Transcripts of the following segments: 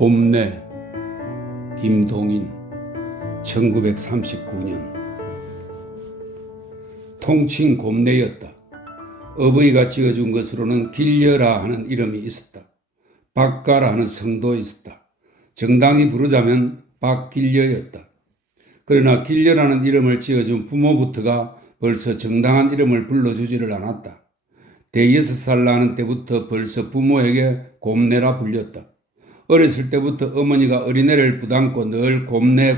곰내 김동인 1939년 통칭 곰내였다. 어버이가 지어준 것으로는 길려라 하는 이름이 있었다. 박가라 하는 성도 있었다. 정당히 부르자면 박길려였다. 그러나 길려라는 이름을 지어준 부모부터가 벌써 정당한 이름을 불러주지를 않았다. 대여섯 나는 때부터 벌써 부모에게 곰내라 불렸다. 어렸을 때부터 어머니가 어린애를 부담고 늘 곰내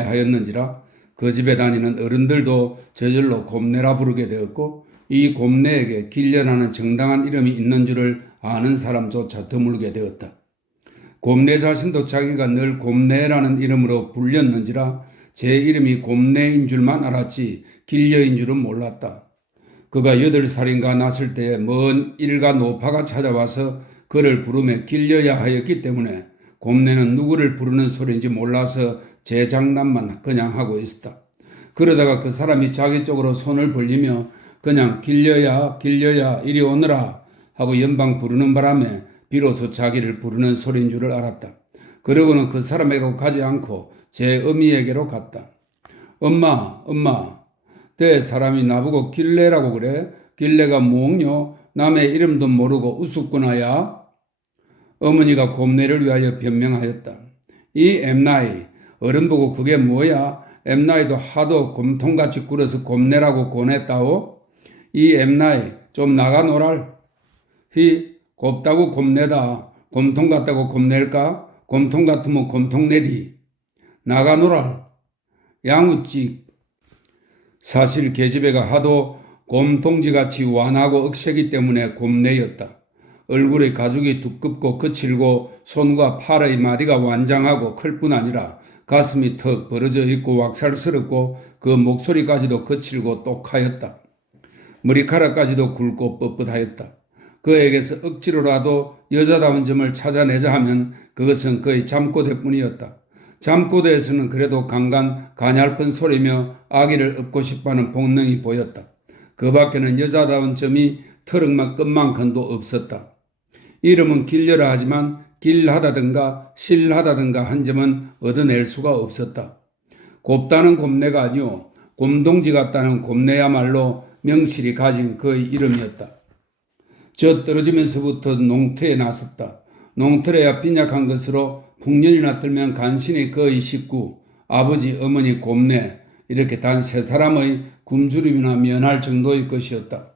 하였는지라 그 집에 다니는 어른들도 저절로 곰내라 부르게 되었고, 이 곰내에게 길려라는 정당한 이름이 있는 줄을 아는 사람조차 드물게 되었다. 곰내 자신도 자기가 늘 곰내라는 이름으로 불렸는지라 제 이름이 곰내인 줄만 알았지 길려인 줄은 몰랐다. 그가 8살인가 났을 때에 먼 일가 노파가 찾아와서 그를 부르며 길려야 하였기 때문에 곰내는 누구를 부르는 소리인지 몰라서 제 장난만 그냥 하고 있었다. 그러다가 그 사람이 자기 쪽으로 손을 벌리며 그냥 길려야 이리 오너라 하고 연방 부르는 바람에 비로소 자기를 부르는 소리인 줄을 알았다. 그러고는 그 사람에게로 가지 않고 제 어미에게로 갔다. 엄마, 내 사람이 나보고 길래라고 그래? 길래가 뭐냐? 남의 이름도 모르고 우습구나야? 어머니가 곰내를 위하여 변명하였다. 이 엠나이, 어른 보고 그게 뭐야? 엠나이도 하도 곰통같이 굴어서 곰내라고 고냈다오? 이 엠나이, 좀 나가 놀알? 곱다고 곰내다. 곰통 같다고 곰낼까? 곰통 같으면 곰통내리. 나가 놀알. 양우찌. 사실 계집애가 하도 곰통지같이 완하고 억세기 때문에 곰내였다. 얼굴의 가죽이 두껍고 거칠고 손과 팔의 마디가 완장하고 클 뿐 아니라 가슴이 턱 벌어져 있고 왁살스럽고 그 목소리까지도 거칠고 똑하였다. 머리카락까지도 굵고 뻣뻣하였다. 그에게서 억지로라도 여자다운 점을 찾아내자 하면 그것은 그의 잠꼬대뿐이었다. 잠꼬대에서는 그래도 간간 가냘픈 소리며 아기를 업고 싶어하는 본능이 보였다. 그 밖에는 여자다운 점이 터럭만 끝만큼도 없었다. 이름은 길려라 하지만 길하다든가 실하다든가 한 점은 얻어낼 수가 없었다. 곱다는 곰내가 아니오 곰동지 같다는 곰내야말로 명실이 가진 그의 이름이었다. 저 떨어지면서부터 농터에 나섰다. 농터에야 빈약한 것으로 풍년이나 들면 간신히 그의 식구, 아버지, 어머니, 곰내 이렇게 단 3사람의 굶주림이나 면할 정도의 것이었다.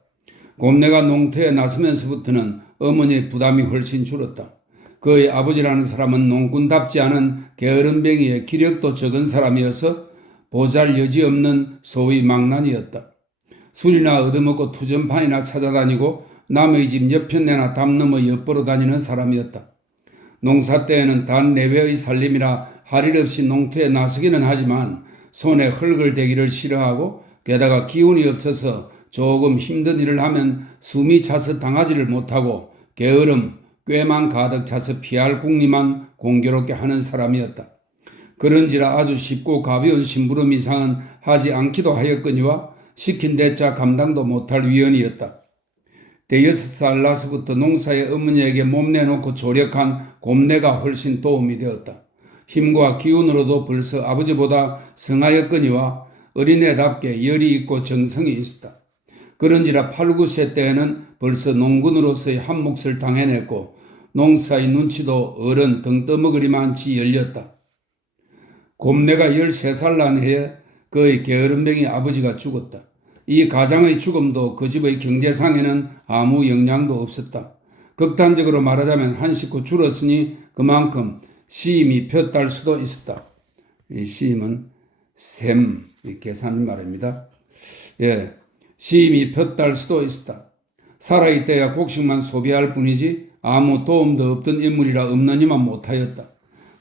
곰내가 농터에 나서면서부터는 어머니의 부담이 훨씬 줄었다. 그의 아버지라는 사람은 농군답지 않은 게으름뱅이에 기력도 적은 사람이어서 보잘 여지 없는 소위 망난이었다. 술이나 얻어먹고 투전판이나 찾아다니고 남의 집 옆편내나 담 넘어 엿보러 다니는 사람이었다. 농사 때에는 단 내외의 살림이라 할 일 없이 농터에 나서기는 하지만 손에 흙을대기를 싫어하고 게다가 기운이 없어서 조금 힘든 일을 하면 숨이 차서 당하지를 못하고 게으름, 꾀만 가득 차서 피할 궁리만 공교롭게 하는 사람이었다. 그런지라 아주 쉽고 가벼운 심부름 이상은 하지 않기도 하였거니와 시킨 대자 감당도 못할 위원이었다. 대여섯 살 나서부터 농사에 어머니에게 몸내놓고 조력한 곰내가 훨씬 도움이 되었다. 힘과 기운으로도 벌써 아버지보다 성하였거니와 어린애답게 열이 있고 정성이 있었다. 그런지라 8, 9세 때에는 벌써 농군으로서의 한 몫을 당해냈고 농사의 눈치도 어른 등 떠먹으리만치 열렸다. 곰내가 13살 난 해에 그의 게으름뱅이 아버지가 죽었다. 이 가장의 죽음도 그 집의 경제상에는 아무 영향도 없었다. 극단적으로 말하자면 한 식구 줄었으니 그만큼 시임이 폈달 수도 있었다. 이 시임은 셈, 계산 말입니다. 시임이 폈달 수도 있었다. 살아있대야 곡식만 소비할 뿐이지 아무 도움도 없던 인물이라 없느니만 못하였다.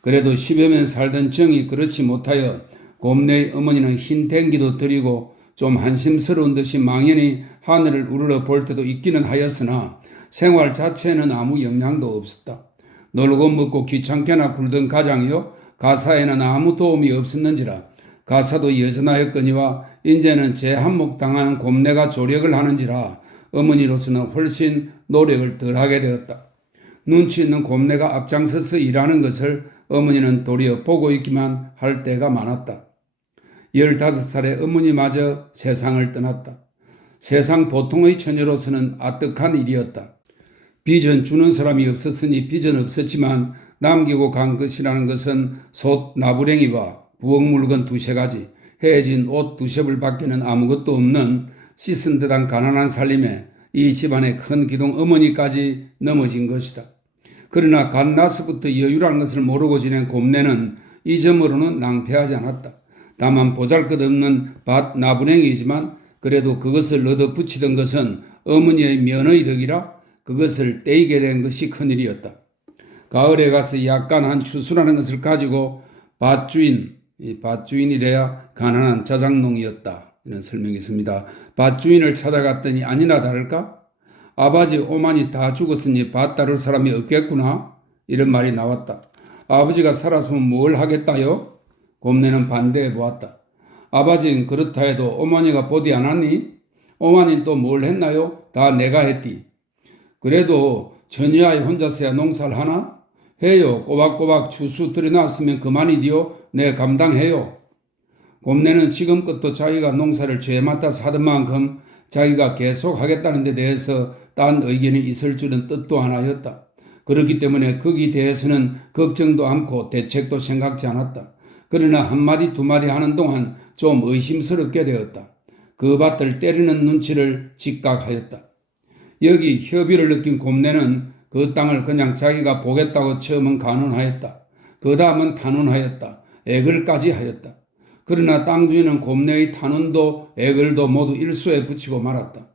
그래도 10여년 살던 정이 그렇지 못하여 곰내의 어머니는 흰 댕기도 드리고 좀 한심스러운 듯이 망연히 하늘을 우러러 볼 때도 있기는 하였으나 생활 자체에는 아무 영향도 없었다. 놀고 먹고 귀찮게나 굴던 가장이요 가사에는 아무 도움이 없었는지라 가사도 여전하였거니와 이제는 제 한몫 당하는 곰내가 조력을 하는지라 어머니로서는 훨씬 노력을 덜하게 되었다. 눈치 있는 곰내가 앞장서서 일하는 것을 어머니는 도리어 보고 있기만 할 때가 많았다. 15살의 어머니마저 세상을 떠났다. 세상 보통의 처녀로서는 아득한 일이었다. 빚은 주는 사람이 없었으니 빚은 없었지만 남기고 간 것이라는 것은 솥 나부랭이와 부엌 물건 2-3가지, 헤어진 옷 2셉을 밖에는 아무것도 없는 씻은 듯한 가난한 살림에 이 집안의 큰 기둥 어머니까지 넘어진 것이다. 그러나 갓 나서부터 여유라는 것을 모르고 지낸 곰내는 이 점으로는 낭패하지 않았다. 다만 보잘것없는 밭 나부랭이지만 그래도 그것을 얻어 붙이던 것은 어머니의 면의 덕이라 그것을 떼이게 된 것이 큰일이었다. 가을에 가서 약간 한 추수라는 것을 가지고 밭주인이래야 가난한 자작농이었다. 이런 설명이 있습니다. 밭주인을 찾아갔더니 아니나 다를까? 아버지 오만이 다 죽었으니 밭 다룰 사람이 없겠구나. 이런 말이 나왔다. 아버지가 살았으면 뭘 하겠다요? 곰내는 반대해 보았다. 아버지는 그렇다 해도 어머니가 보디 않았니? 어머니는 또 뭘 했나요? 다 내가 했디. 그래도 처녀아이 혼자서야 농사를 하나? 해요. 꼬박꼬박 추수 들여놨으면 그만이디요. 내 감당해요. 곰내는 지금껏도 자기가 농사를 죄 맡아서 하던 만큼 자기가 계속 하겠다는 데 대해서 딴 의견이 있을 줄은 뜻도 하나였다. 그렇기 때문에 거기 대해서는 걱정도 않고 대책도 생각지 않았다. 그러나 한마디 두마디 하는 동안 좀 의심스럽게 되었다. 그 밭을 때리는 눈치를 직각하였다. 여기 협의를 느낀 곰내는 그 땅을 그냥 자기가 보겠다고 처음은 간언하였다. 그 다음은 탄원하였다. 애걸까지 하였다. 그러나 땅 주인은 곰내의 탄원도 애걸도 모두 일소에 붙이고 말았다.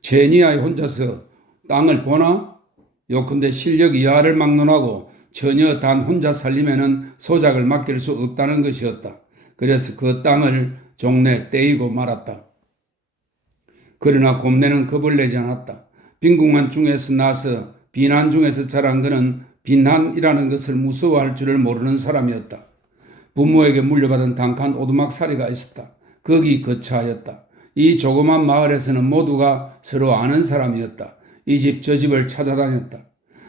제니아이 혼자서 땅을 보나? 요컨대 실력 이하를 막론하고 전혀 단 혼자 살림에는 소작을 맡길 수 없다는 것이었다. 그래서 그 땅을 종래 떼이고 말았다. 그러나 곰내는 겁을 내지 않았다. 빈궁한 중에서 나서 비난 중에서 자란 그는 비난이라는 것을 무서워할 줄을 모르는 사람이었다. 부모에게 물려받은 단칸 오두막살이가 있었다. 거기 거처하였다. 이 조그만 마을에서는 모두가 서로 아는 사람이었다. 이 집 저 집을 찾아다녔다.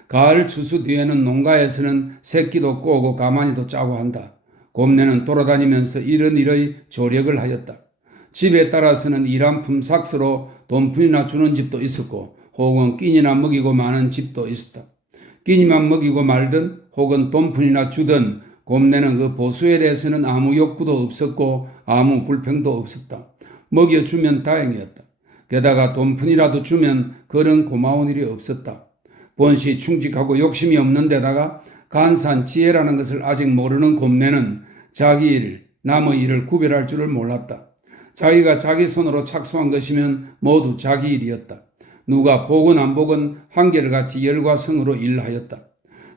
가을 추수 뒤에는 농가에서는 새끼도 꼬고 가마니도 짜고 한다. 곰내는 돌아다니면서 이런이의 조력을 하였다. 집에 따라서는 일한 품삯으로 돈푼이나 주는 집도 있었고 혹은 끼니나 먹이고 마는 집도 있었다. 끼니만 먹이고 말든 혹은 돈푼이나 주든 곰내는 그 보수에 대해서는 아무 욕구도 없었고 아무 불평도 없었다. 먹여주면 다행이었다. 게다가 돈푼이라도 주면 그런 고마운 일이 없었다. 본시 충직하고 욕심이 없는 데다가 간사한 지혜라는 것을 아직 모르는 곰내는 자기 일, 남의 일을 구별할 줄을 몰랐다. 자기가 자기 손으로 착수한 것이면 모두 자기 일이었다. 누가 보건 안 보건 한결같이 열과 성으로 일하였다.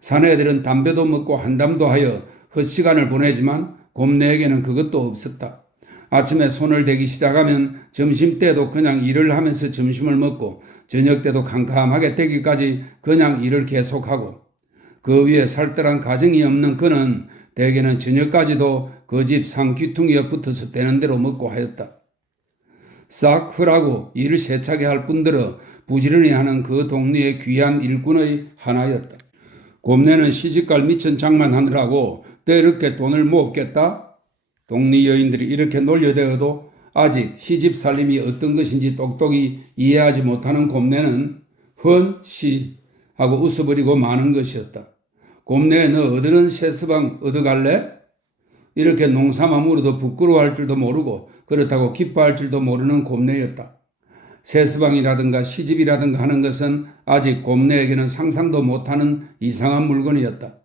사내들은 담배도 먹고 한담도 하여 헛시간을 보내지만 곰내에게는 그것도 없었다. 아침에 손을 대기 시작하면 점심때도 그냥 일을 하면서 점심을 먹고 저녁때도 캄캄하게 되기까지 그냥 일을 계속하고 그 위에 살뜰한 가정이 없는 그는 대개는 저녁까지도 그 집 상귀퉁이에 붙어서 되는 대로 먹고 하였다. 싹 흐라고 일을 세차게 할 뿐더러 부지런히 하는 그 동네의 귀한 일꾼의 하나였다. 곰내는 시집갈 미천 장만하느라고 때롭게 돈을 모았겠다. 동네 여인들이 이렇게 놀려대어도 아직 시집 살림이 어떤 것인지 똑똑히 이해하지 못하는 곰내는 헌시 하고 웃어버리고 마는 것이었다. 곰내 너 어디는 세스방 얻어갈래? 이렇게 농사만 물어도 부끄러워할 줄도 모르고 그렇다고 기뻐할 줄도 모르는 곰내였다. 세스방이라든가 시집이라든가 하는 것은 아직 곰내에게는 상상도 못하는 이상한 물건이었다.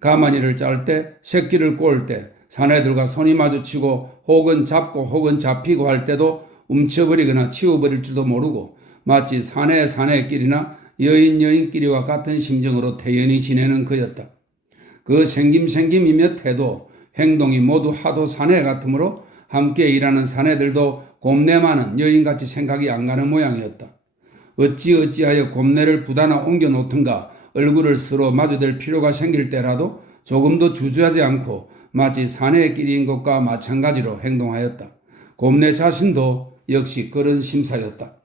가마니를 짤 때, 새끼를 꼬을 때, 사내들과 손이 마주치고 혹은 잡고 혹은 잡히고 할 때도 움쳐버리거나 치워버릴 줄도 모르고 마치 사내끼리나 여인끼리와 같은 심정으로 태연히 지내는 그였다. 그 생김이며 태도, 행동이 모두 하도 사내 같으므로 함께 일하는 사내들도 곰내만은 여인같이 생각이 안 가는 모양이었다. 어찌하여 곰내를 부다나 옮겨놓든가 얼굴을 서로 마주댈 필요가 생길 때라도 조금도 주저하지 않고 마치 사내끼리인 것과 마찬가지로 행동하였다. 곰내 자신도 역시 그런 심사였다.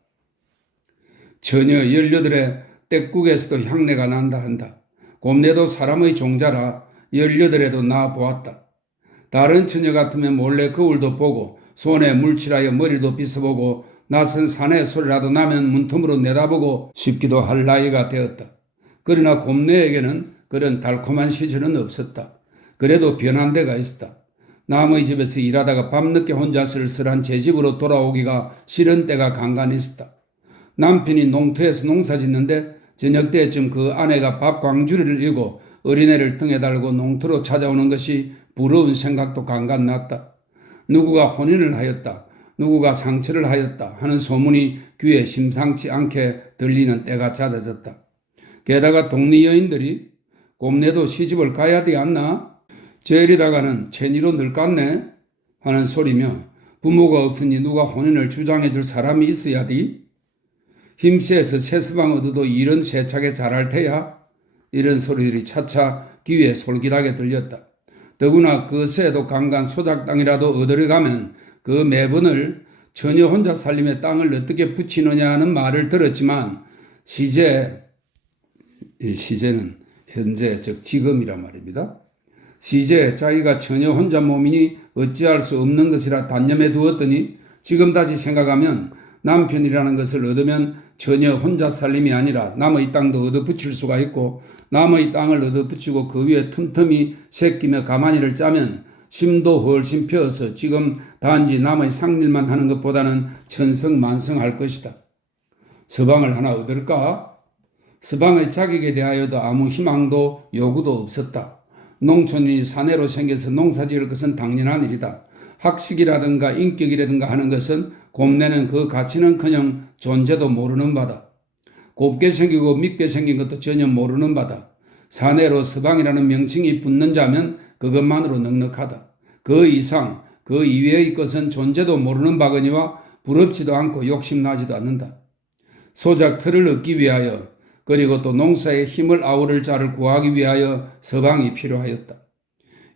처녀 18에 떼국에서도 향내가 난다 한다. 곰내도 사람의 종자라 18에도 낳아 보았다. 다른 처녀 같으면 몰래 거울도 보고 손에 물칠하여 머리도 빗어보고 낯선 사내 소리라도 나면 문틈으로 내다보고 싶기도 할 나이가 되었다. 그러나 곰내에게는 그런 달콤한 시절은 없었다. 그래도 변한 데가 있었다. 남의 집에서 일하다가 밤늦게 혼자 쓸쓸한 제 집으로 돌아오기가 싫은 때가 간간히 있었다. 남편이 농터에서 농사 짓는데 저녁 때쯤 그 아내가 밥 광주리를 이고 어린애를 등에 달고 농터로 찾아오는 것이 부러운 생각도 간간 났다. 누구가 혼인을 하였다. 누구가 상처를 하였다 하는 소문이 귀에 심상치 않게 들리는 때가 잦아졌다. 게다가 동리 여인들이 곰내도 시집을 가야 되지 않나? 저리다가는 체니로 늙겠네 하는 소리며 부모가 없으니 누가 혼인을 주장해 줄 사람이 있어야 돼? 힘세에서 세스방 얻어도 일은 세차게 잘할 테야? 이런 소리들이 차차 귀에 솔깃하게 들렸다. 더구나 그 새도 강간 소작땅이라도 얻으려 가면 그 매번을 처녀 혼자 살림에 땅을 어떻게 붙이느냐 하는 말을 들었지만 시제는 현재 즉 지금이란 말입니다. 시제 자기가 처녀 혼자 몸이니 어찌할 수 없는 것이라 단념해 두었더니 지금 다시 생각하면 남편이라는 것을 얻으면 처녀 혼자 살림이 아니라 남의 땅도 얻어붙일 수가 있고 남의 땅을 얻어붙이고 그 위에 틈틈이 새끼며 가마니를 짜면 심도 훨씬 펴서 지금 단지 남의 상일만 하는 것보다는 천성만성할 것이다. 서방을 하나 얻을까? 서방의 자격에 대하여도 아무 희망도 요구도 없었다. 농촌인이 사내로 생겨서 농사 지을 것은 당연한 일이다. 학식이라든가 인격이라든가 하는 것은 곰내는 그 가치는커녕 존재도 모르는 바다. 곱게 생기고 밉게 생긴 것도 전혀 모르는 바다. 사내로 서방이라는 명칭이 붙는 자면 그것만으로 넉넉하다. 그 이상, 그 이외의 것은 존재도 모르는 바거니와 부럽지도 않고 욕심나지도 않는다. 소작 틀을 얻기 위하여 그리고 또 농사에 힘을 아우를 자를 구하기 위하여 서방이 필요하였다.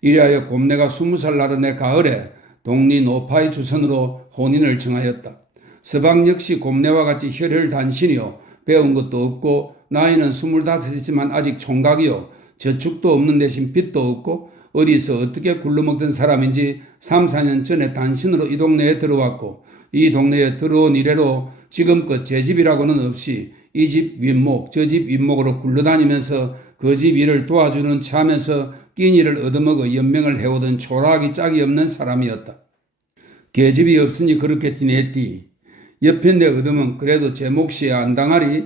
이리하여 곰내가 20살 나던 해 가을에 동리 노파의 주선으로 혼인을 정하였다. 서방 역시 곰내와 같이 혈혈단신이요 배운 것도 없고 나이는 25이지만 아직 총각이요 저축도 없는 대신 빚도 없고 어디서 어떻게 굴러먹던 사람인지 3, 4년 전에 단신으로 이 동네에 들어왔고 이 동네에 들어온 이래로 지금껏 제 집이라고는 없이 이 집 윗목 저 집 윗목으로 굴러다니면서 그 집 일을 도와주는 차면서 끼니를 얻어먹어 연명을 해오던 초라하기 짝이 없는 사람이었다. 계집이 없으니 그렇게 지냈디. 옆에 내 얻으면 그래도 제 몫이 안 당하리.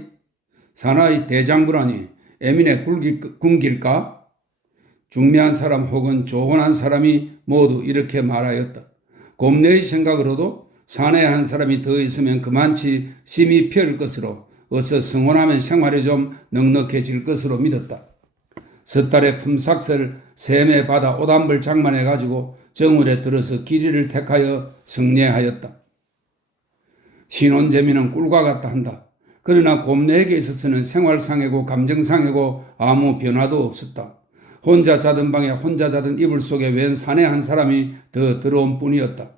사나이 대장부라니 애민에 굶길까? 중매한 사람 혹은 조혼한 사람이 모두 이렇게 말하였다. 곰내의 생각으로도 사내 한 사람이 더 있으면 그만치 심히 펴을 것으로 어서 성혼하면 생활이 좀 넉넉해질 것으로 믿었다. 섣달의 품삯을 세매 받아 옷 한 벌 장만해가지고 정월에 들어서 길이를 택하여 성례하였다. 신혼 재미는 꿀과 같다 한다. 그러나 곰내에게 있어서는 생활상이고 감정상이고 아무 변화도 없었다. 혼자 자던 방에 혼자 자던 이불 속에 웬 사내 한 사람이 더 들어온 뿐이었다.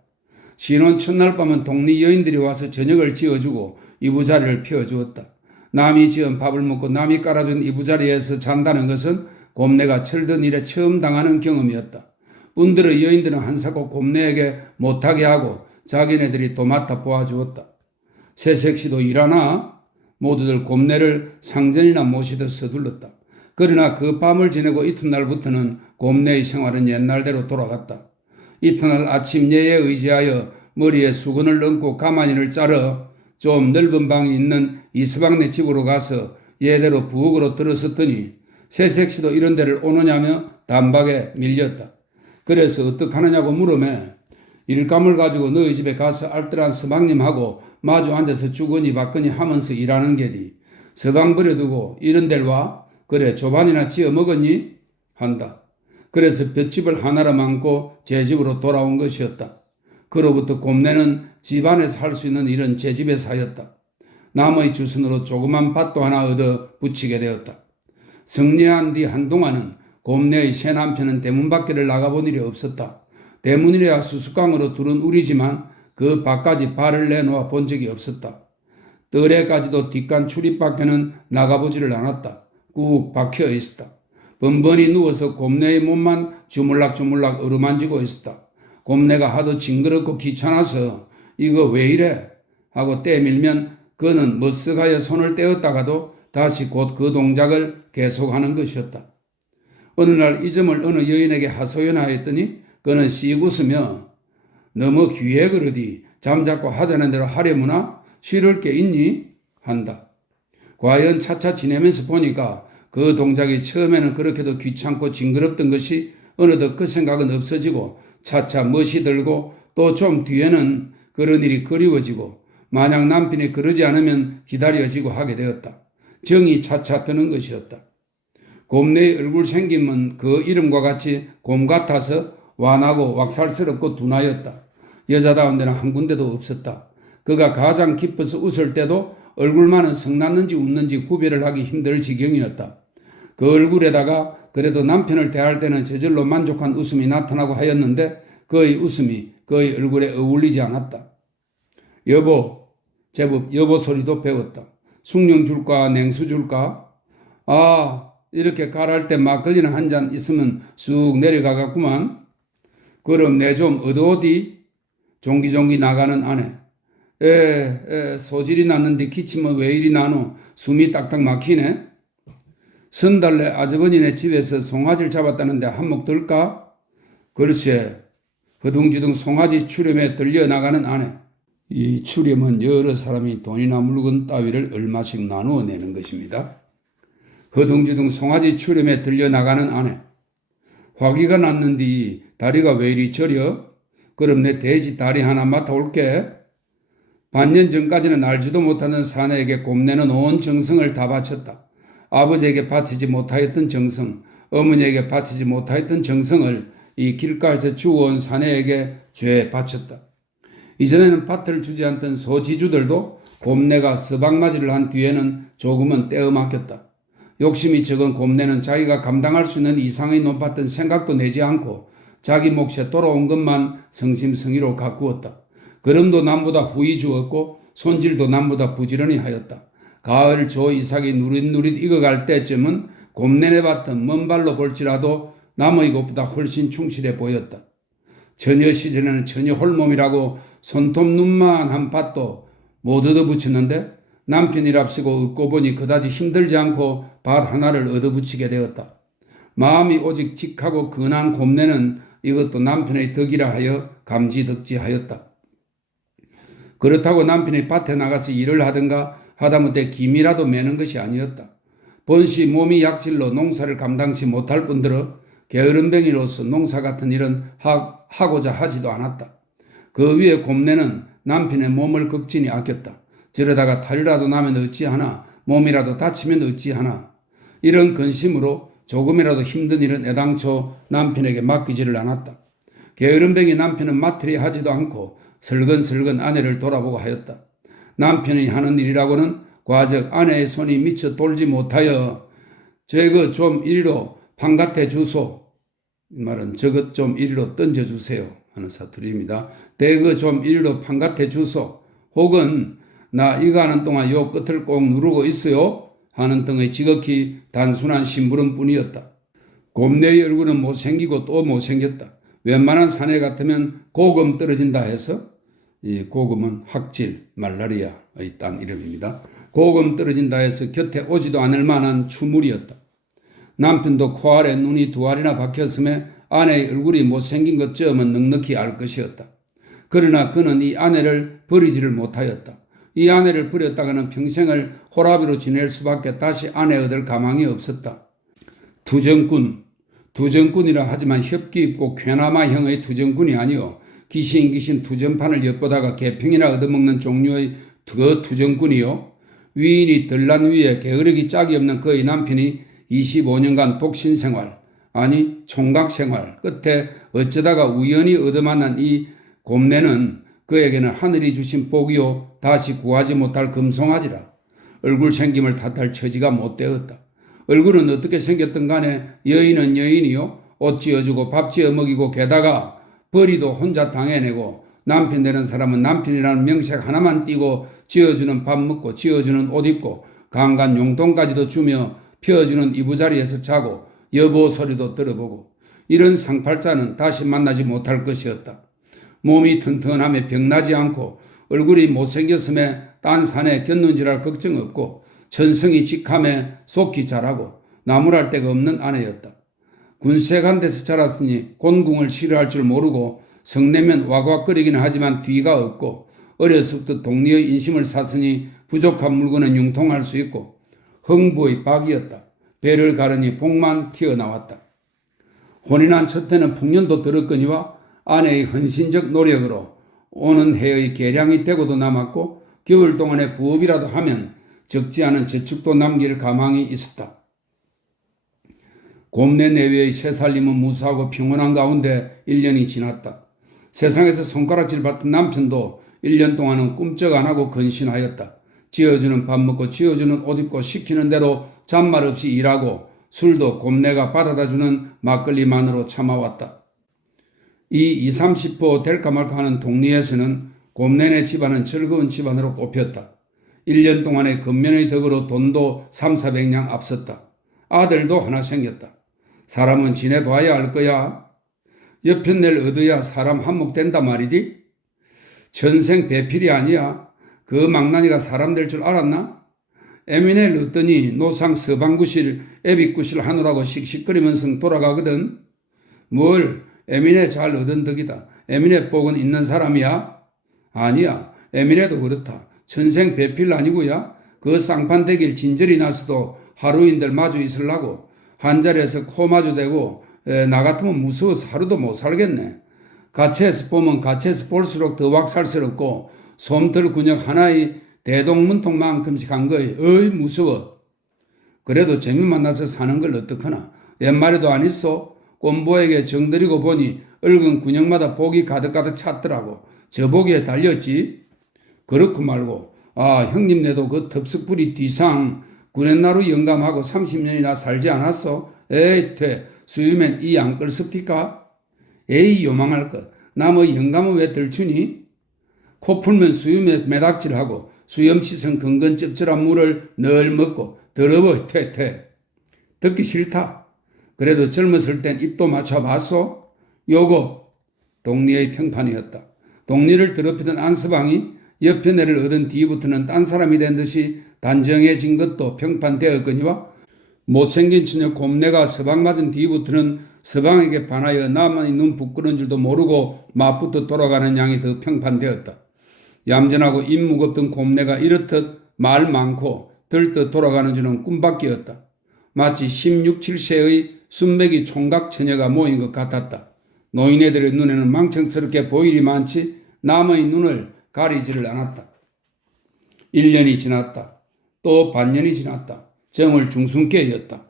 신혼 첫날 밤은 동리 여인들이 와서 저녁을 지어주고 이부자리를 피워주었다. 남이 지은 밥을 먹고 남이 깔아준 이부자리에서 잔다는 것은 곰내가 철든 일에 처음 당하는 경험이었다. 뿐들의 여인들은 한사코 곰내에게 못하게 하고 자기네들이 도맡아 보아주었다. 새색시도 일하나? 모두들 곰내를 상전이나 모시듯 서둘렀다. 그러나 그 밤을 지내고 이튿날부터는 곰내의 생활은 옛날대로 돌아갔다. 이튿날 아침 예에 의지하여 머리에 수건을 얹고 가마니를 짜러 좀 넓은 방이 있는 이서방네 집으로 가서 예대로 부엌으로 들어섰더니 새색시도 이런 데를 오느냐며 단박에 밀렸다. 그래서 어떡하느냐고 물으매 일감을 가지고 너희 집에 가서 알뜰한 서방님하고 마주 앉아서 주거니 받거니 하면서 일하는 게디. 서방 버려두고 이런 데를 와? 그래 조반이나 지어 먹었니? 한다. 그래서 볏집을 하나로 만고 제 집으로 돌아온 것이었다. 그로부터 곰내는 집안에서 할 수 있는 일은 제 집에서 하였다. 남의 주선으로 조그만 밭도 하나 얻어 붙이게 되었다. 성례한 뒤 한동안은 곰내의 새 남편은 대문 밖에를 나가본 일이 없었다. 대문이래야 수수깡으로 두른 우리지만 그 밖까지 발을 내놓아 본 적이 없었다. 뜰에까지도 뒷간 출입밖에는 나가보지를 않았다. 꾹 박혀 있었다. 번번이 누워서 곰내의 몸만 주물락주물락 어루만지고 있었다. 곰내가 하도 징그럽고 귀찮아서 이거 왜 이래? 하고 떼밀면 그는 머쓱하여 손을 떼었다가도 다시 곧 그 동작을 계속하는 것이었다. 어느 날 이 점을 어느 여인에게 하소연하였더니 그는 씩 웃으며 너무 귀해 그러디 잠자코 하자는 대로 하려무나 싫을 게 있니? 한다. 과연 차차 지내면서 보니까 그 동작이 처음에는 그렇게도 귀찮고 징그럽던 것이 어느덧 그 생각은 없어지고 차차 멋이 들고 또 좀 뒤에는 그런 일이 그리워지고 만약 남편이 그러지 않으면 기다려지고 하게 되었다. 정이 차차 드는 것이었다. 곰내의 얼굴 생김은 그 이름과 같이 곰 같아서 완하고 왁살스럽고 둔하였다. 여자다운 데는 한 군데도 없었다. 그가 가장 기뻐서 웃을 때도 얼굴만은 성났는지 웃는지 구별을 하기 힘들 지경이었다. 그 얼굴에다가 그래도 남편을 대할 때는 저절로 만족한 웃음이 나타나고 하였는데 그의 웃음이 그의 얼굴에 어울리지 않았다. 여보, 제법 여보 소리도 배웠다. 숭늉 줄까 냉수 줄까? 아, 이렇게 가랄 때 막걸리는 한 잔 있으면 쑥 내려가겠구만. 그럼 내 좀 얻어오디? 종기종기 나가는 아내. 소질이 났는데 기침은 왜 이리 나노? 숨이 딱딱 막히네. 선달래 아주버니네 집에서 송아지를 잡았다는데 한몫 들까? 글쎄, 허둥지둥 송아지 출염에 들려나가는 아내. 이 출염은 여러 사람이 돈이나 물건 따위를 얼마씩 나누어 내는 것입니다. 허둥지둥 송아지 출염에 들려나가는 아내. 화기가 났는데 다리가 왜 이리 저려? 그럼 내 돼지 다리 하나 맡아올게. 반년 전까지는 알지도 못하는 사내에게 곰내는 온 정성을 다 바쳤다. 아버지에게 바치지 못하였던 정성, 어머니에게 바치지 못하였던 정성을 이 길가에서 주워온 사내에게 죄 바쳤다. 이전에는 밭을 주지 않던 소지주들도 곰내가 서방맞이를 한 뒤에는 조금은 떼어 맡겼다. 욕심이 적은 곰내는 자기가 감당할 수 있는 이상의 높았던 생각도 내지 않고 자기 몫에 돌아온 것만 성심성의로 가꾸었다. 걸음도 남보다 후히 주었고 손질도 남보다 부지런히 하였다. 가을 조 이삭이 누릿누릿 익어갈 때쯤은 곰내네 밭은 먼 발로 볼지라도 남의 것보다 훨씬 충실해 보였다. 처녀 시절에는 처녀 홀몸이라고 손톱 눈만 한 밭도 못 얻어붙였는데 남편이랍시고 얻고 보니 그다지 힘들지 않고 밭 하나를 얻어붙이게 되었다. 마음이 오직 직하고 근한 곰내는 이것도 남편의 덕이라 하여 감지덕지하였다. 그렇다고 남편이 밭에 나가서 일을 하든가 하다못해 김이라도 매는 것이 아니었다. 본시 몸이 약질로 농사를 감당치 못할 뿐더러 게으름뱅이로서 농사 같은 일은 하고자 하지도 않았다. 그 위에 곰내는 남편의 몸을 극진히 아꼈다. 저러다가 탈이라도 나면 어찌하나, 몸이라도 다치면 어찌하나. 이런 근심으로 조금이라도 힘든 일은 애당초 남편에게 맡기지를 않았다. 게으름뱅이 남편은 맡으리 하지도 않고 설근설근 아내를 돌아보고 하였다. 남편이 하는 일이라고는 과적 아내의 손이 미쳐 돌지 못하여 저거 좀 이리로 판갓해 주소. 이 말은 저것 좀 이리로 던져주세요 하는 사투리입니다. 대거 좀 이리로 판갓해 주소. 혹은 나 이거 하는 동안 요 끝을 꼭 누르고 있어요 하는 등의 지극히 단순한 심부름뿐이었다. 곰내의 얼굴은 못생기고 또 못생겼다. 웬만한 사내 같으면 고금 떨어진다 해서 이 고금은 학질, 말라리아의 딴 이름입니다. 고금 떨어진다 해서 곁에 오지도 않을 만한 추물이었다. 남편도 코알에 눈이 두 알이나 박혔음에 아내의 얼굴이 못생긴 것쯤은 넉넉히 알 것이었다. 그러나 그는 이 아내를 버리지를 못하였다. 이 아내를 버렸다가는 평생을 호라비로 지낼 수밖에 다시 아내 얻을 가망이 없었다. 두정꾼이라 하지만 협기 있고 쾌나마형의 두정꾼이 아니오 귀신 투전판을 엿보다가 개평이나 얻어먹는 종류의 그 투정꾼이요. 위인이 들난 위에 게으르기 짝이 없는 그의 남편이 25년간 독신 생활, 아니 총각 생활 끝에 어쩌다가 우연히 얻어만난 이 곰내는 그에게는 하늘이 주신 복이요 다시 구하지 못할 금송아지라. 얼굴 생김을 탓할 처지가 못 되었다. 얼굴은 어떻게 생겼든 간에 여인은 여인이요 옷 지어주고 밥 지어 먹이고 게다가 벌이도 혼자 당해내고 남편 되는 사람은 남편이라는 명색 하나만 띄고 지어주는 밥 먹고 지어주는 옷 입고 강간 용돈까지도 주며 피워주는 이부자리에서 자고 여보 소리도 들어보고 이런 상팔자는 다시 만나지 못할 것이었다. 몸이 튼튼하며 병나지 않고 얼굴이 못생겼음에 딴 산에 겼는지랄 걱정 없고 천성이 직함에 속기 잘하고 나무랄 데가 없는 아내였다. 군색한 데서 자랐으니 곤궁을 싫어할 줄 모르고 성내면 와과거리기는 하지만 뒤가 없고 어려서부터 동리의 인심을 샀으니 부족한 물건은 융통할 수 있고 흥부의 박이었다. 배를 가르니 복만 튀어나왔다. 혼인한 첫 해는 풍년도 들었거니와 아내의 헌신적 노력으로 오는 해의 계량이 되고도 남았고 겨울 동안에 부업이라도 하면 적지 않은 저축도 남길 가망이 있었다. 곰내 내외의 새살림은 무사하고 평온한 가운데 1년이 지났다. 세상에서 손가락질 받던 남편도 1년 동안은 꿈쩍 안 하고 건신하였다. 지어주는 밥 먹고 지어주는 옷 입고 시키는 대로 잔말 없이 일하고 술도 곰내가 받아다주는 막걸리만으로 참아왔다. 이 20, 30포 될까 말까 하는 동리에서는 곰내네 집안은 즐거운 집안으로 꼽혔다. 1년 동안의 근면의 덕으로 돈도 3, 400냥 앞섰다. 아들도 하나 생겼다. 사람은 지내봐야 알 거야. 여편낼 얻어야 사람 한몫 된다 말이디. 전생 배필이 아니야. 그 망나니가 사람 될 줄 알았나? 에미넬 얻더니 노상 서방구실 애비구실 하느라고 씩씩거리면서 돌아가거든. 뭘 에미네 잘 얻은 덕이다. 에미네 복은 있는 사람이야? 아니야. 에미네도 그렇다. 천생 배필 아니고야. 그 쌍판대길 진절이 났어도 하루인들 마주 있으려고 한 자리에서 코 마주대고 나 같으면 무서워서 하루도 못 살겠네. 가채에서 보면 가채에서 볼수록 더 왁살스럽고 솜털 근육 하나의 대동문통만큼씩 한 거에 어이 무서워. 그래도 재미만 나서 사는 걸 어떡하나. 옛말에도 안 있어. 꼼보에게 정들이고 보니 얽은 근육마다 복이 가득가득 찼더라고. 저 복에 달렸지. 그렇고 말고 형님네도 그 덥석부리 뒤상 구렛나루 영감하고 30년이나 살지 않았어? 에이 수유면 이 안 끌습니까? 에이 요망할 것. 나 뭐 영감은 왜 덜추니? 코 풀면 수염에 매닥질하고 수염 씻은 근근 짭짤한 물을 늘 먹고 더러워 퇴퇴. 듣기 싫다. 그래도 젊었을 땐 입도 맞춰봤소? 요거 동리의 평판이었다. 동리를 더럽히던 안서방이 여편애를 얻은 뒤부터는 딴 사람이 된 듯이 단정해진 것도 평판되었거니와 못생긴 처녀 곰내가 서방 맞은 뒤부터는 서방에게 반하여 나만이 눈 부끄러운 줄도 모르고 맞부터 돌아가는 양이 더 평판되었다. 얌전하고 입 무겁던 곰내가 이렇듯 말 많고 들떠 돌아가는 줄은 꿈밖이었다. 마치 16, 7세의 순백이 총각 처녀가 모인 것 같았다. 노인네들의 눈에는 망청스럽게 보일이 많지 남의 눈을 가리지를 않았다. 1년이 지났다. 또 반년이 지났다. 정월 중순께였다.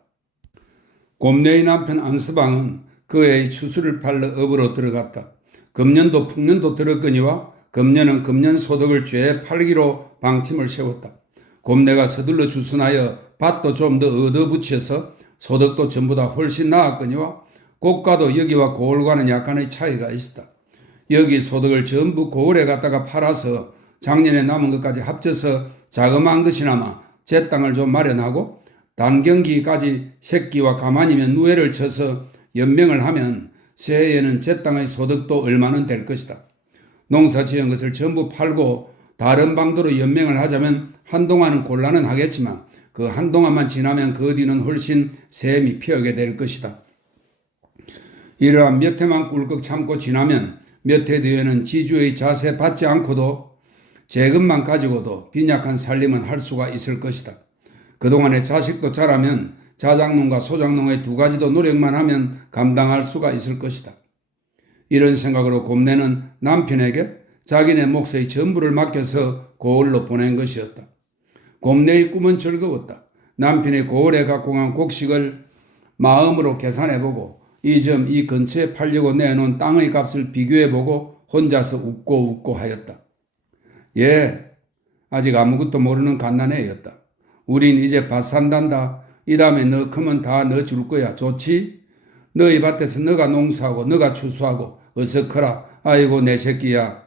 곰내의 남편 안서방은 그 애의 추수를 팔러 업으로 들어갔다. 금년도 풍년도 들었거니와 금년은 금년 소득을 죄 팔기로 방침을 세웠다. 곰내가 서둘러 주순하여 밭도 좀 더 얻어붙여서 소득도 전부 다 훨씬 나았거니와 고가도 여기와 고을과는 약간의 차이가 있었다. 여기 소득을 전부 고을에 갖다가 팔아서 작년에 남은 것까지 합쳐서 자그마한 것이나마 제 땅을 좀 마련하고 단경기까지 새끼와 가만히면 누에를 쳐서 연명을 하면 새해에는 제 땅의 소득도 얼마는 될 것이다. 농사 지은 것을 전부 팔고 다른 방도로 연명을 하자면 한동안은 곤란은 하겠지만 그 한동안만 지나면 그 뒤는 훨씬 샘이 피어게 될 것이다. 이러한 몇 해만 꿀꺽 참고 지나면 몇 해 뒤에는 지주의 자세 받지 않고도 재금만 가지고도 빈약한 살림은 할 수가 있을 것이다. 그동안에 자식도 자라면 자작농과 소작농의 두 가지도 노력만 하면 감당할 수가 있을 것이다. 이런 생각으로 곰내는 남편에게 자기네 몫의 전부를 맡겨서 고을로 보낸 것이었다. 곰내의 꿈은 즐거웠다. 남편이 고을에 갖고 간 곡식을 마음으로 계산해보고 이 점 이 근처에 팔려고 내놓은 땅의 값을 비교해보고 혼자서 웃고 하였다. 예, 아직 아무것도 모르는 갓난애였다. 우린 이제 밭 산단다. 이 다음에 너 크면 다 너 줄 거야. 좋지? 너희 밭에서 너가 농사하고 너가 추수하고 어서 커라. 아이고 내 새끼야.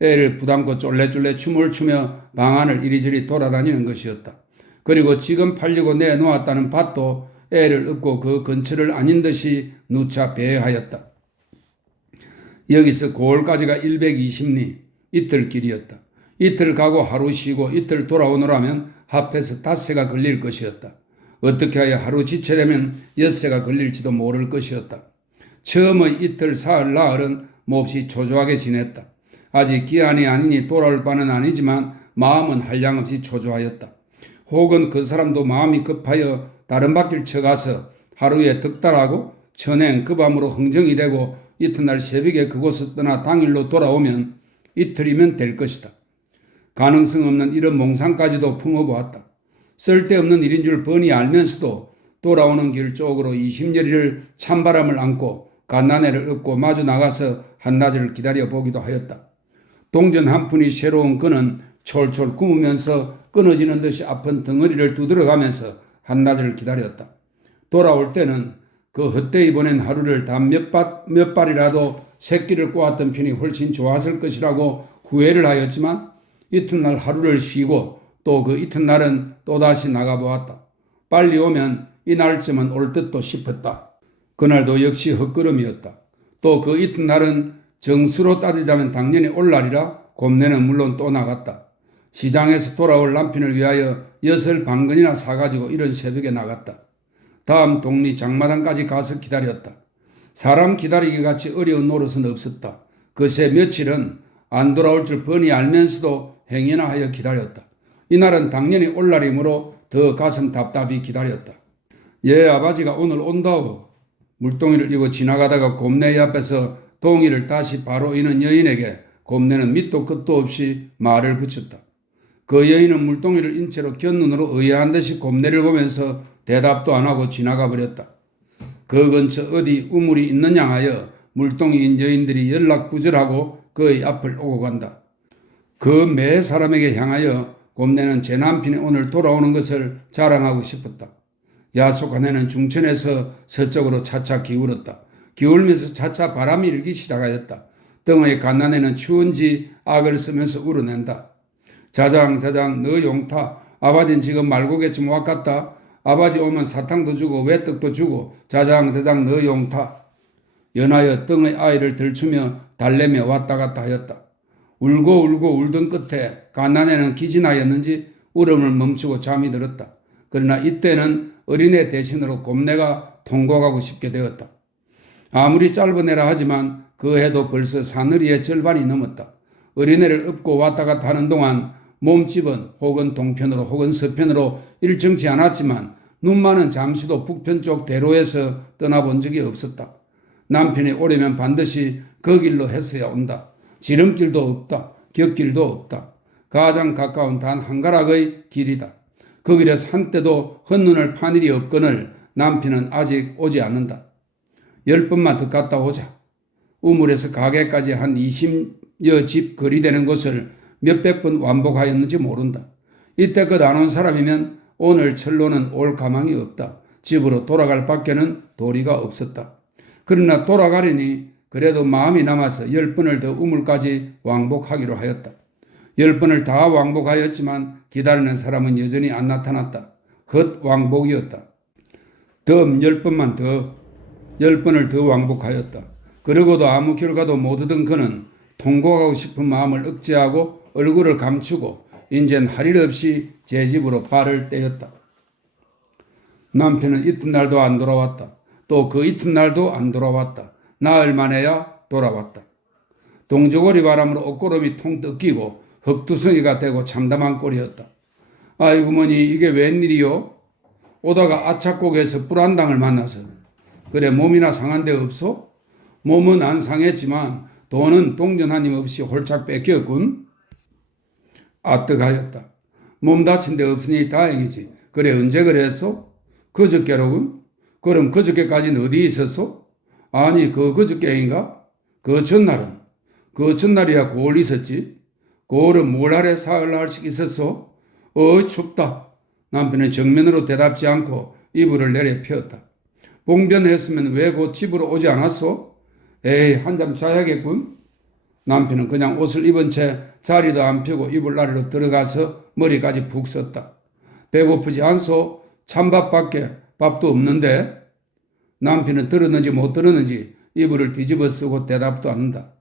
애를 부담고 쫄래쫄래 춤을 추며 방안을 이리저리 돌아다니는 것이었다. 그리고 지금 팔려고 내놓았다는 밭도 애를 업고 그 근처를 아닌 듯이 누차 배회하였다. 여기서 고을까지가 120리, 이틀 길이었다. 이틀 가고 하루 쉬고 이틀 돌아오느라면 합해서 5세가 걸릴 것이었다. 어떻게 하여 하루 지체되면 6세가 걸릴지도 모를 것이었다. 처음의 이틀 사흘 나흘은 몹시 초조하게 지냈다. 아직 기한이 아니니 돌아올 바는 아니지만 마음은 한량없이 초조하였다. 혹은 그 사람도 마음이 급하여 다른 바퀴를 쳐가서 하루에 득달하고 천행 그 밤으로 흥정이 되고 이튿날 새벽에 그곳을 떠나 당일로 돌아오면 이틀이면 될 것이다. 가능성 없는 이런 몽상까지도 품어보았다. 쓸데없는 일인 줄 뻔히 알면서도 돌아오는 길 쪽으로 20여리를 찬바람을 안고 갓난애를 업고 마주 나가서 한낮을 기다려보기도 하였다. 동전 한 푼이 새로운 끈은 철철 굽으면서 끊어지는 듯이 아픈 덩어리를 두드려가면서 한낮을 기다렸다. 돌아올 때는 그 헛되이 보낸 하루를 다 몇 발이라도 새끼를 꼬았던 편이 훨씬 좋았을 것이라고 후회를 하였지만 이튿날 하루를 쉬고 또 그 이튿날은 또다시 나가보았다. 빨리 오면 이 날쯤은 올 듯도 싶었다. 그날도 역시 헛걸음이었다. 또 그 이튿날은 정수로 따지자면 당연히 올 날이라 곰내는 물론 또 나갔다. 시장에서 돌아올 남편을 위하여 엿을 반근이나 사가지고 이른 새벽에 나갔다. 다음 동리 장마당까지 가서 기다렸다. 사람 기다리기 같이 어려운 노릇은 없었다. 그새 며칠은 안 돌아올 줄 뻔히 알면서도 행여나 하여 기다렸다. 이날은 당연히 올 날이므로 더 가슴 답답히 기다렸다. 예, 아버지가 오늘 온다오. 물동이를 이고 지나가다가 곰내 앞에서 동이를 다시 바로 이는 여인에게 곰내는 밑도 끝도 없이 말을 붙였다. 그 여인은 물동이를 인체로 곁눈으로 의아한 듯이 곰내를 보면서 대답도 안 하고 지나가 버렸다. 그 근처 어디 우물이 있느냐 하여 물동이인 여인들이 연락부절하고 그의 앞을 오고 간다. 그 매 사람에게 향하여 곰내는 제 남편이 오늘 돌아오는 것을 자랑하고 싶었다. 야속한 해는 중천에서 서쪽으로 차차 기울었다. 기울면서 차차 바람이 일기 시작하였다. 덩어의 갓난애는 추운지 악을 쓰면서 울어낸다. 자장 너 용타. 아버지는 지금 말고겠지만 왔겠다. 아버지 오면 사탕도 주고 외떡도 주고 자장 너 용타. 연하여 덩의 아이를 들추며 달래며 왔다 갔다 하였다. 울고 울던 끝에 갓난애는 기진하였는지 울음을 멈추고 잠이 들었다. 그러나 이때는 어린애 대신으로 곰내가 통곡하고 싶게 되었다. 아무리 짧은 애라 하지만 그 해도 벌써 사늘이의 절반이 넘었다. 어린애를 업고 왔다 갔다 하는 동안 몸집은 혹은 동편으로 혹은 서편으로 일정치 않았지만 눈만은 잠시도 북편 쪽 대로에서 떠나본 적이 없었다. 남편이 오려면 반드시 그 길로 했어야 온다. 지름길도 없다. 곁길도 없다. 가장 가까운 단 한 가락의 길이다. 그 길에서 한때도 헛눈을 판 일이 없거늘 남편은 아직 오지 않는다. 10번만 더 갔다 오자. 우물에서 가게까지 한 20여 집 거리 되는 곳을 몇백 번 완복하였는지 모른다. 이때껏 안 온 사람이면 오늘 철로는 올 가망이 없다. 집으로 돌아갈 밖에는 도리가 없었다. 그러나 돌아가려니 그래도 마음이 남아서 10번을 더 우물까지 왕복하기로 하였다. 10번을 다 왕복하였지만 기다리는 사람은 여전히 안 나타났다. 헛왕복이었다. 다음 10번을 더 왕복하였다. 그러고도 아무 결과도 못 얻은 그는 통곡하고 싶은 마음을 억제하고 얼굴을 감추고 인젠 할 일 없이 제 집으로 발을 떼었다. 남편은 이튿날도 안 돌아왔다. 또 그 이튿날도 안 돌아왔다. 나흘 만에야 돌아왔다. 동저고리 바람으로 옷고름이 통 뜯기고 흙두성이가 되고 참담한 꼴이었다. 아이고 머니 이게 웬일이요? 오다가 아착곡에서 뿔한당을 만나서 그래 몸이나 상한 데 없소? 몸은 안 상했지만 돈은 동전 한 힘 없이 홀짝 뺏겼군. 아뜩하였다. 몸 다친 데 없으니 다행이지. 그래 언제 그랬소? 그저께로군. 그럼 그저께까지는 어디 있었소? 아니 그저께인가? 그 전날이야 고을 있었지. 고을은 뭘 하래 사흘날씩 있었소? 춥다. 남편은 정면으로 대답지 않고 이불을 내려 펴었다. 봉변했으면 왜 곧 집으로 오지 않았소? 에이 한잠 자야겠군. 남편은 그냥 옷을 입은 채 자리도 안 펴고 이불 아래로 들어가서 머리까지 푹 썼다. 배고프지 않소? 찬밥밖에 밥도 없는데? 남편은 들었는지 못 들었는지 이불을 뒤집어 쓰고 대답도 않는다.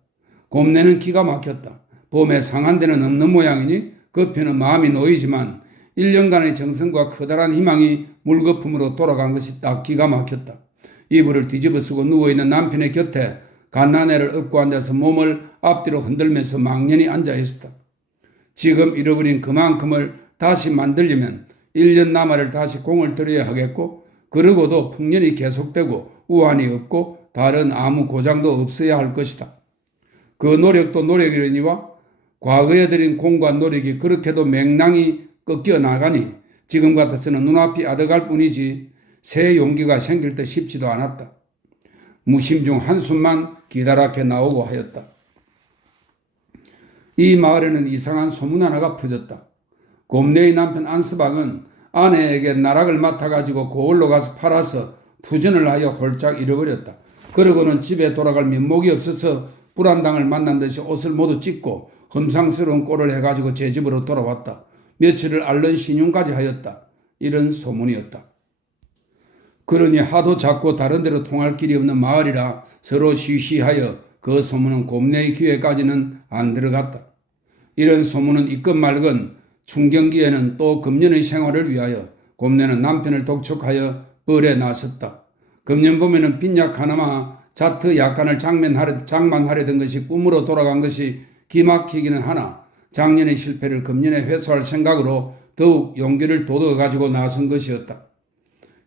곰내는 기가 막혔다. 봄에 상한 데는 없는 모양이니 급히는 마음이 놓이지만 1년간의 정성과 커다란 희망이 물거품으로 돌아간 것이 딱 기가 막혔다. 이불을 뒤집어 쓰고 누워있는 남편의 곁에 갓난애를 업고 앉아서 몸을 앞뒤로 흔들면서 망연히 앉아 있었다. 지금 잃어버린 그만큼을 다시 만들려면 1년 남아를 다시 공을 들여야 하겠고, 그러고도 풍년이 계속되고 우환이 없고 다른 아무 고장도 없어야 할 것이다. 그 노력도 노력이려니와 과거에 들인 공과 노력이 그렇게도 맹랑이 꺾여 나가니 지금 같아서는 눈앞이 아득할 뿐이지 새 용기가 생길 듯 싶지도 않았다. 무심중 한숨만 기다랗게 나오고 하였다. 이 마을에는 이상한 소문 하나가 퍼졌다. 곰내의 남편 안스방은 아내에게 나락을 맡아가지고 고을로 가서 팔아서 투전을 하여 홀짝 잃어버렸다. 그러고는 집에 돌아갈 면목이 없어서 불안당을 만난 듯이 옷을 모두 찢고 험상스러운 꼴을 해가지고 제 집으로 돌아왔다. 며칠을 앓는 신용까지 하였다. 이런 소문이었다. 그러니 하도 작고 다른 데로 통할 길이 없는 마을이라 서로 쉬쉬하여 그 소문은 곰내의 귀에까지는 안 들어갔다. 이런 소문은 있건 말건 충경기에는 또 금년의 생활을 위하여 곰내는 남편을 독촉하여 벌에 나섰다. 금년 봄에는 빈약 하나마 자트 약간을 장만하려던 것이 꿈으로 돌아간 것이 기막히기는 하나 작년의 실패를 금년에 회수할 생각으로 더욱 용기를 돋워가지고 나선 것이었다.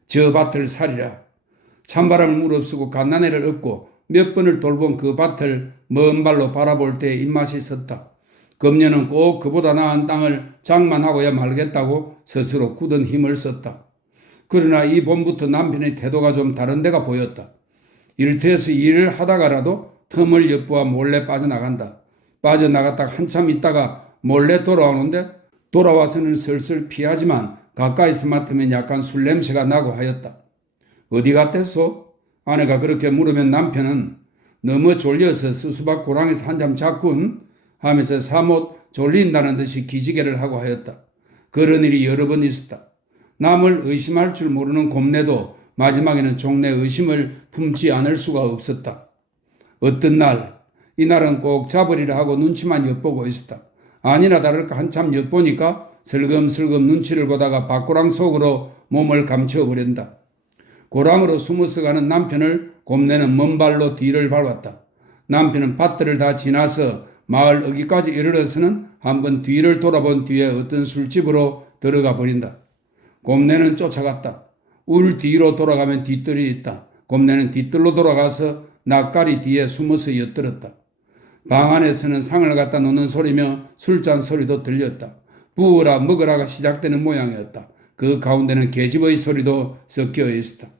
저 밭을 살이라. 찬바람을 무릅쓰고 갓난애를 업고 몇 번을 돌본 그 밭을 먼 발로 바라볼 때에 입맛이 섰다. 금년은 꼭 그보다 나은 땅을 장만하고야 말겠다고 스스로 굳은 힘을 썼다. 그러나 이 봄부터 남편의 태도가 좀 다른 데가 보였다. 일터에서 일을 하다가라도 틈을 엿보아 몰래 빠져나간다. 빠져나갔다가 한참 있다가 몰래 돌아오는데 돌아와서는 슬슬 피하지만 가까이서 맡으면 약간 술 냄새가 나고 하였다. 어디 갔댔소? 아내가 그렇게 물으면 남편은 너무 졸려서 수수박 고랑에서 한잠 잤군 하면서 사못 졸린다는 듯이 기지개를 하고 하였다. 그런 일이 여러 번 있었다. 남을 의심할 줄 모르는 곰내도 마지막에는 종래 의심을 품지 않을 수가 없었다. 어떤 날, 이날은 꼭 잡으리라 하고 눈치만 엿보고 있었다. 아니나 다를까 한참 엿보니까 슬금슬금 눈치를 보다가 밭고랑 속으로 몸을 감춰버린다. 고랑으로 숨어서 가는 남편을 곰내는 먼발로 뒤를 밟았다. 남편은 밭들을 다 지나서 마을 어기까지 이르러서는 한번 뒤를 돌아본 뒤에 어떤 술집으로 들어가 버린다. 곰내는 쫓아갔다. 울 뒤로 돌아가면 뒷뜰이 있다. 곰내는 뒷뜰로 돌아가서 낯가리 뒤에 숨어서 엿들었다. 방 안에서는 상을 갖다 놓는 소리며 술잔 소리도 들렸다. 부으라 먹으라가 시작되는 모양이었다. 그 가운데는 계집의 소리도 섞여 있었다.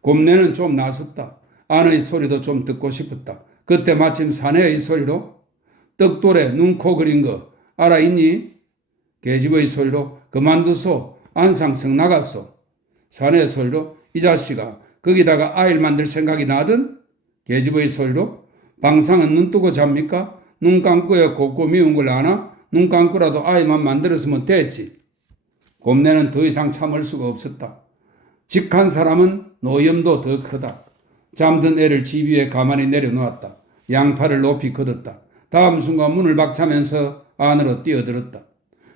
곰내는 좀 나섰다. 아내의 소리도 좀 듣고 싶었다. 그때 마침 사내의 소리로 떡돌에 눈, 코 그린 거 알아있니? 계집의 소리로 그만두소. 안상성 나갔소. 사내의 소리로 이 자식아 거기다가 아이를 만들 생각이 나든? 계집의 소리로 방상은 눈 뜨고 잡니까? 눈 감고야 곱고 미운 걸 아나? 눈 감고라도 아이만 만들었으면 됐지. 곰내는 더 이상 참을 수가 없었다. 직한 사람은 노염도 더 크다. 잠든 애를 집 위에 가만히 내려놓았다. 양팔을 높이 걷었다. 다음 순간 문을 박차면서 안으로 뛰어들었다.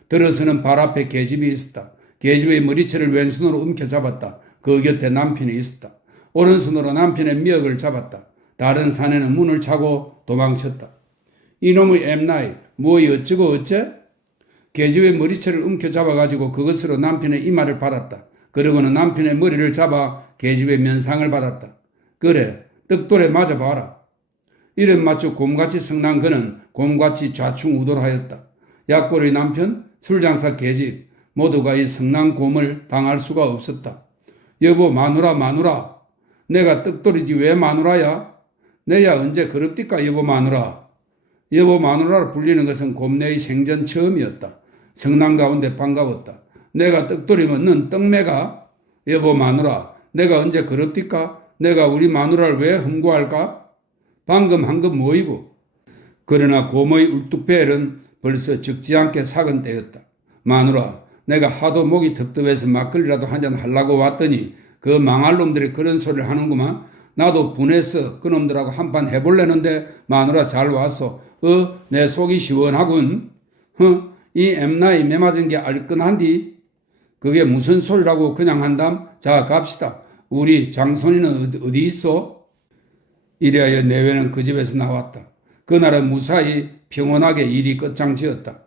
들어서는 발 앞에 계집이 있었다. 계집의 머리채를 왼손으로 움켜잡았다. 그 곁에 남편이 있었다. 오른손으로 남편의 미역을 잡았다. 다른 사내는 문을 차고 도망쳤다. 이놈의 엠나이 뭐 어쩌고 어째? 계집의 머리채를 움켜잡아가지고 그것으로 남편의 이마를 받았다. 그러고는 남편의 머리를 잡아 계집의 면상을 받았다. 그래 떡돌에 맞아봐라. 이름 맞춰 곰같이 성난 그는 곰같이 좌충우돌하였다. 약골의 남편, 술장사 계집 모두가 이 성난 곰을 당할 수가 없었다. 여보 마누라 내가 떡돌이지 왜 마누라야? 내야 언제 그럽디까 여보 마누라. 여보 마누라로 불리는 것은 곰내의 생전 처음이었다. 성난 가운데 반가웠다. 내가 떡돌이면 넌 떡매가? 여보 마누라 내가 언제 그럽디까? 내가 우리 마누라를 왜 흠고할까? 방금 한 건 뭐이고? 그러나 곰의 울뚝배엘은 벌써 적지 않게 삭은 때였다. 마누라 내가 하도 목이 텁텁해서 막걸리라도 한잔 하려고 왔더니 그 망할 놈들이 그런 소리를 하는구만. 나도 분해서 그놈들하고 한판 해볼래는데 마누라 잘 왔어. 내 속이 시원하군. 이 엠나이 매 맞은 게 알끈한디? 그게 무슨 소리라고 그냥 한담? 자 갑시다. 우리 장손이는 어디 있어? 이래하여 내외는 그 집에서 나왔다. 그날은 무사히 평온하게 일이 끝장지었다.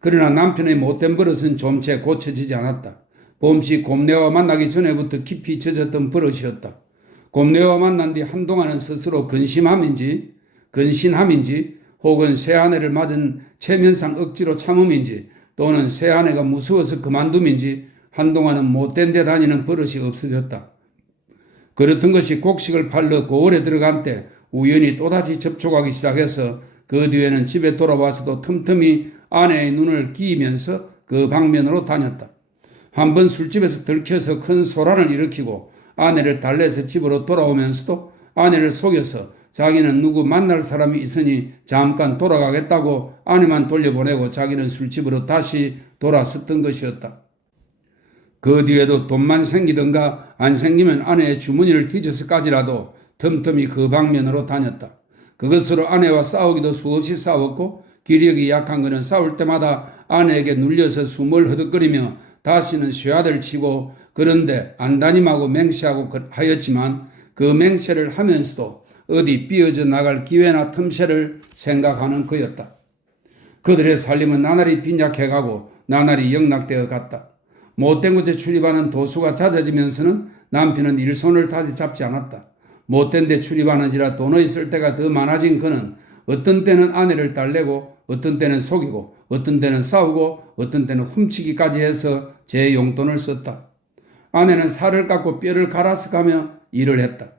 그러나 남편의 못된 버릇은 좀 채 고쳐지지 않았다. 봄씨 곰내와 만나기 전에부터 깊이 젖었던 버릇이었다. 곰내와 만난 뒤 한동안은 스스로 근심함인지 혹은 새아내를 맞은 체면상 억지로 참음인지 또는 새아내가 무서워서 그만둠인지 한동안은 못된 데 다니는 버릇이 없어졌다. 그렇던 것이 곡식을 팔러 고을에 들어간 때 우연히 또다시 접촉하기 시작해서 그 뒤에는 집에 돌아와서도 틈틈이 아내의 눈을 끼이면서 그 방면으로 다녔다. 한번 술집에서 들켜서 큰 소란을 일으키고 아내를 달래서 집으로 돌아오면서도 아내를 속여서 자기는 누구 만날 사람이 있으니 잠깐 돌아가겠다고 아내만 돌려보내고 자기는 술집으로 다시 돌아섰던 것이었다. 그 뒤에도 돈만 생기든가 안 생기면 아내의 주머니를 뒤져서까지라도 틈틈이 그 방면으로 다녔다. 그것으로 아내와 싸우기도 수없이 싸웠고 기력이 약한 그는 싸울 때마다 아내에게 눌려서 숨을 허덕거리며 다시는 쇠아들 치고 그런데 안다님하고 맹세하고 하였지만 그 맹세를 하면서도 어디 삐어져 나갈 기회나 틈새를 생각하는 그였다. 그들의 살림은 나날이 빈약해가고 나날이 영락되어 갔다. 못된 곳에 출입하는 도수가 잦아지면서는 남편은 일손을 다시 잡지 않았다. 못된 데 출입하는지라 돈의 쓸 때가 더 많아진 그는 어떤 때는 아내를 달래고 어떤 때는 속이고 어떤 때는 싸우고 어떤 때는 훔치기까지 해서 제 용돈을 썼다. 아내는 살을 깎고 뼈를 갈아서 가며 일을 했다.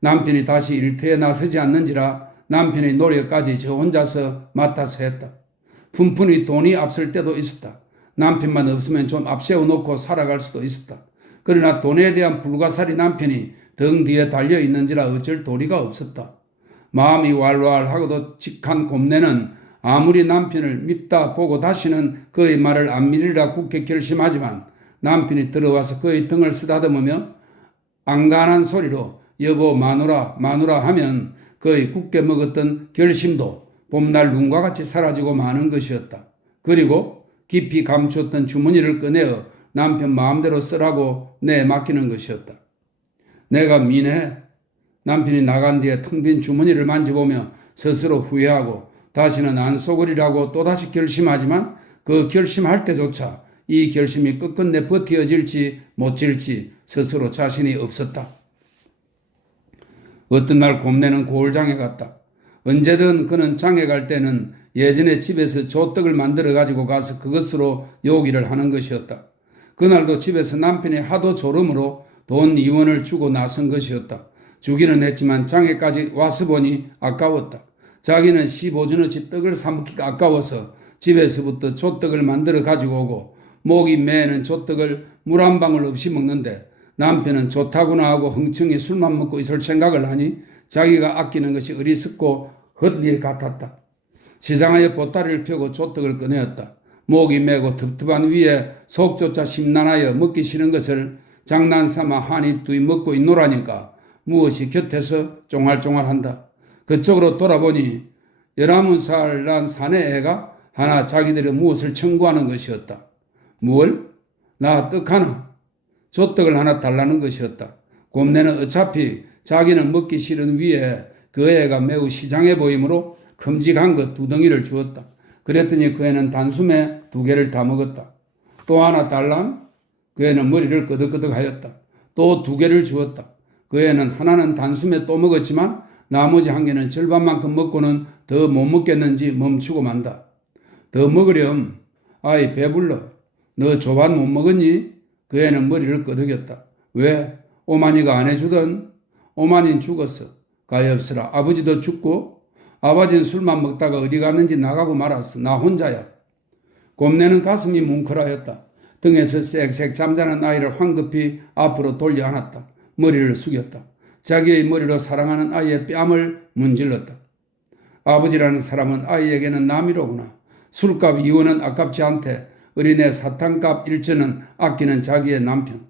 남편이 다시 일터에 나서지 않는지라 남편의 노력까지 저 혼자서 맡아서 했다. 분푼히 돈이 앞설 때도 있었다. 남편만 없으면 좀 앞세워놓고 살아갈 수도 있었다. 그러나 돈에 대한 불가사리 남편이 등 뒤에 달려있는지라 어쩔 도리가 없었다. 마음이 왈왈하고도 직한 곰내는 아무리 남편을 밉다 보고 다시는 그의 말을 안 믿으리라 굳게 결심하지만 남편이 들어와서 그의 등을 쓰다듬으며 안간한 소리로 여보 마누라 하면 그의 굳게 먹었던 결심도 봄날 눈과 같이 사라지고 마는 것이었다. 그리고 깊이 감추었던 주머니를 꺼내어 남편 마음대로 쓰라고 내맡기는 것이었다. 내가 미안해. 남편이 나간 뒤에 텅 빈 주머니를 만져보며 스스로 후회하고 다시는 안 속으리라고 또다시 결심하지만 그 결심할 때조차 이 결심이 끝끝내 버티어질지 못질지 스스로 자신이 없었다. 어떤 날 곰내는 고을장에 갔다. 언제든 그는 장에 갈 때는 예전에 집에서 조떡을 만들어 가지고 가서 그것으로 요기를 하는 것이었다. 그날도 집에서 남편이 하도 졸음으로 돈 2원을 주고 나선 것이었다. 주기는 했지만 장에까지 와서 보니 아까웠다. 자기는 15전어치 떡을 사먹기가 아까워서 집에서부터 조떡을 만들어 가지고 오고 목이 메는 조떡을 물 한 방울 없이 먹는데 남편은 좋다구나 하고 흥청히 술만 먹고 있을 생각을 하니 자기가 아끼는 것이 어리석고 헛일 같았다. 시장하여 보따리를 펴고 조떡을 꺼내었다. 목이 메고 텁텁한 위에 속조차 심란하여 먹기 싫은 것을 장난삼아 한 입 두 입 먹고 있노라니까 무엇이 곁에서 쫑알쫑알한다. 그쪽으로 돌아보니 19살 난 사내 애가 하나 자기들의 무엇을 청구하는 것이었다. 뭘? 나 떡 하나. 조떡을 하나 달라는 것이었다. 곰내는 어차피 자기는 먹기 싫은 위에 그 애가 매우 시장해 보이므로 큼직한 것 2덩이를 주었다. 그랬더니 그 애는 단숨에 2개를 다 먹었다. 또 하나 달란? 그 애는 머리를 끄덕끄덕하였다. 또 2개를 주었다. 그 애는 하나는 단숨에 또 먹었지만 나머지 1개는 절반만큼 먹고는 더 못 먹겠는지 멈추고 만다. 더 먹으렴. 아이 배불러. 너 조반 못 먹었니? 그 애는 머리를 끄덕였다. 왜? 오마니가 안 해주던? 오마니는 죽었어. 가엾으라. 아버지도 죽고 아버지는 술만 먹다가 어디 갔는지 나가고 말았어. 나 혼자야. 곰내는 가슴이 뭉클하였다. 등에서 쌕쌕 잠자는 아이를 황급히 앞으로 돌려 안았다. 머리를 숙였다. 자기의 머리로 사랑하는 아이의 뺨을 문질렀다. 아버지라는 사람은 아이에게는 남이로구나. 술값 2원은 아깝지 않대. 어린애 사탕값 1전은 아끼는 자기의 남편.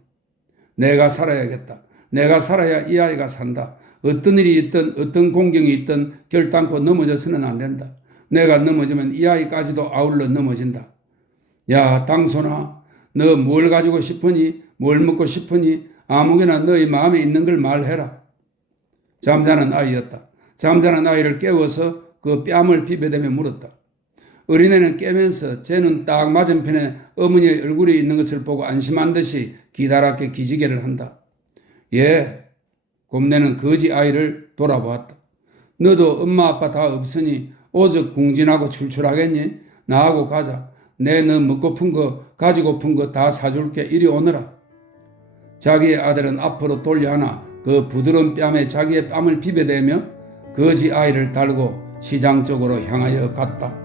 내가 살아야겠다. 내가 살아야 이 아이가 산다. 어떤 일이 있든 어떤 공경이 있든 결단코 넘어져서는 안 된다. 내가 넘어지면 이 아이까지도 아울러 넘어진다. 야, 당손아, 너 뭘 가지고 싶으니? 뭘 먹고 싶으니? 아무개나 너의 마음에 있는 걸 말해라. 잠자는 아이였다. 잠자는 아이를 깨워서 그 뺨을 비벼대며 물었다. 어린애는 깨면서 쟤는 딱 맞은편에 어머니의 얼굴이 있는 것을 보고 안심한 듯이 기다랗게 기지개를 한다. 예, 곰내는 거지 아이를 돌아보았다. 너도 엄마 아빠 다 없으니 오죽 궁진하고 출출하겠니? 나하고 가자. 내 너 먹고픈 거 가지고픈 거 다 사줄게. 이리 오너라. 자기의 아들은 앞으로 돌려 하나 그 부드러운 뺨에 자기의 뺨을 비벼대며 거지 아이를 달고 시장 쪽으로 향하여 갔다.